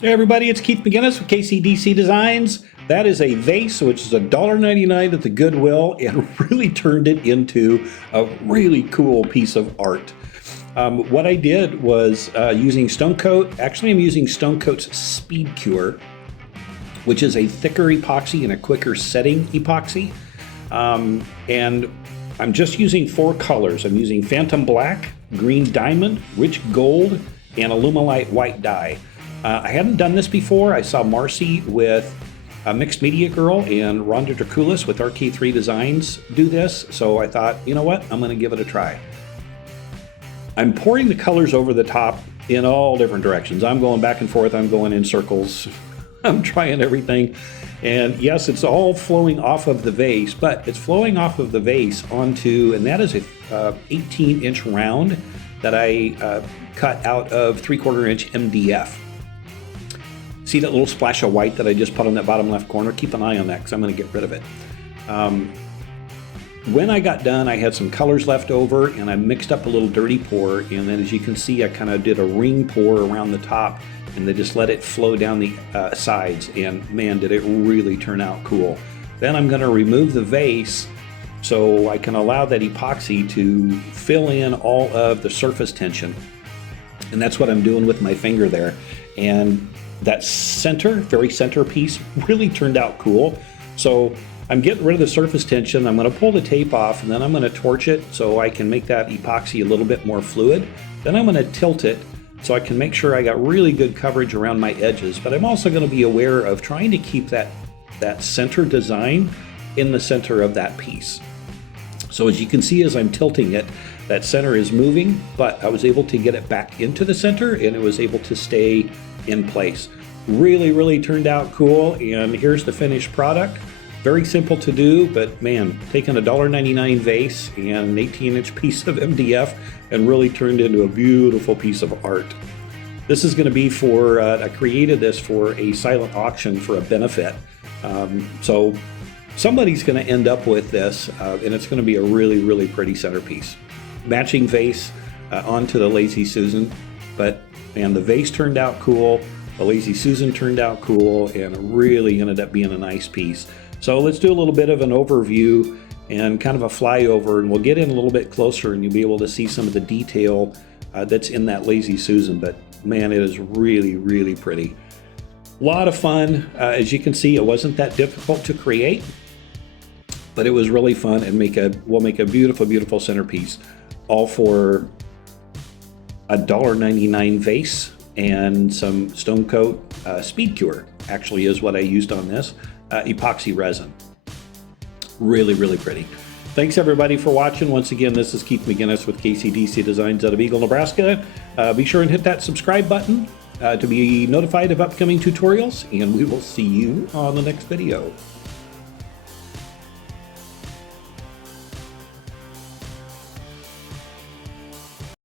Hey everybody, it's Keith McGinnis with KCDC Designs. That is a vase, which is $1.99 at the Goodwill, and really turned it into a really cool piece of art. What I did was using Stone Coat. Actually, I'm using Stone Coat's Speed Cure, which is a thicker epoxy and a quicker setting epoxy. And I'm just using 4 colors. I'm using Phantom Black, Green Diamond, Rich Gold, and Alumilite White Dye. I hadn't done this before. I saw Marcy with Mixed Media Girl and Rhonda Draculis with RK3 Designs do this, so I thought, you know what, I'm going to give it a try. I'm pouring the colors over the top in all different directions. I'm going back and forth, I'm going in circles, I'm trying everything. And yes, it's all flowing off of the vase, but it's flowing off of the vase onto, and that is a 18-inch round that I cut out of 3/4 inch MDF. See that little splash of white that I just put on that bottom left corner? Keep an eye on that because I'm going to get rid of it. When I got done, I had some colors left over and I mixed up a little dirty pour, and then as you can see, I kind of did a ring pour around the top and then just let it flow down the sides, and man, did it really turn out cool. Then I'm going to remove the vase so I can allow that epoxy to fill in all of the surface tension, and that's what I'm doing with my finger there. And that very center piece really turned out cool. So I'm getting rid of the surface tension. I'm going to pull the tape off, and then I'm going to torch it so I can make that epoxy a little bit more fluid. Then I'm going to tilt it so I can make sure I got really good coverage around my edges. But I'm also going to be aware of trying to keep that center design in the center of that piece. So as you can see, as I'm tilting it, that center is moving, but I was able to get it back into the center and it was able to stay in place. Really turned out cool, and here's the finished product. Very simple to do, but man, taking a $1.99 vase and an 18-inch piece of MDF and really turned into a beautiful piece of art. This is going to be for, I created this for a silent auction for a benefit. So somebody's going to end up with this, and it's going to be a really pretty centerpiece. Matching vase onto the Lazy Susan, but man, the vase turned out cool, the Lazy Susan turned out cool, and it really ended up being a nice piece. So let's do a little bit of an overview and kind of a flyover, and we'll get in a little bit closer and you'll be able to see some of the detail that's in that Lazy Susan. But man, it is really pretty. A lot of fun. As you can see, it wasn't that difficult to create, but it was really fun, and we'll make a beautiful centerpiece, all for a $1.99 vase and some Stone Coat Speed Cure, actually is what I used on this, epoxy resin. Really pretty. Thanks everybody for watching. Once again, this is Keith McGinnis with KCDC Designs out of Eagle, Nebraska. Be sure and hit that subscribe button to be notified of upcoming tutorials, and we will see you on the next video.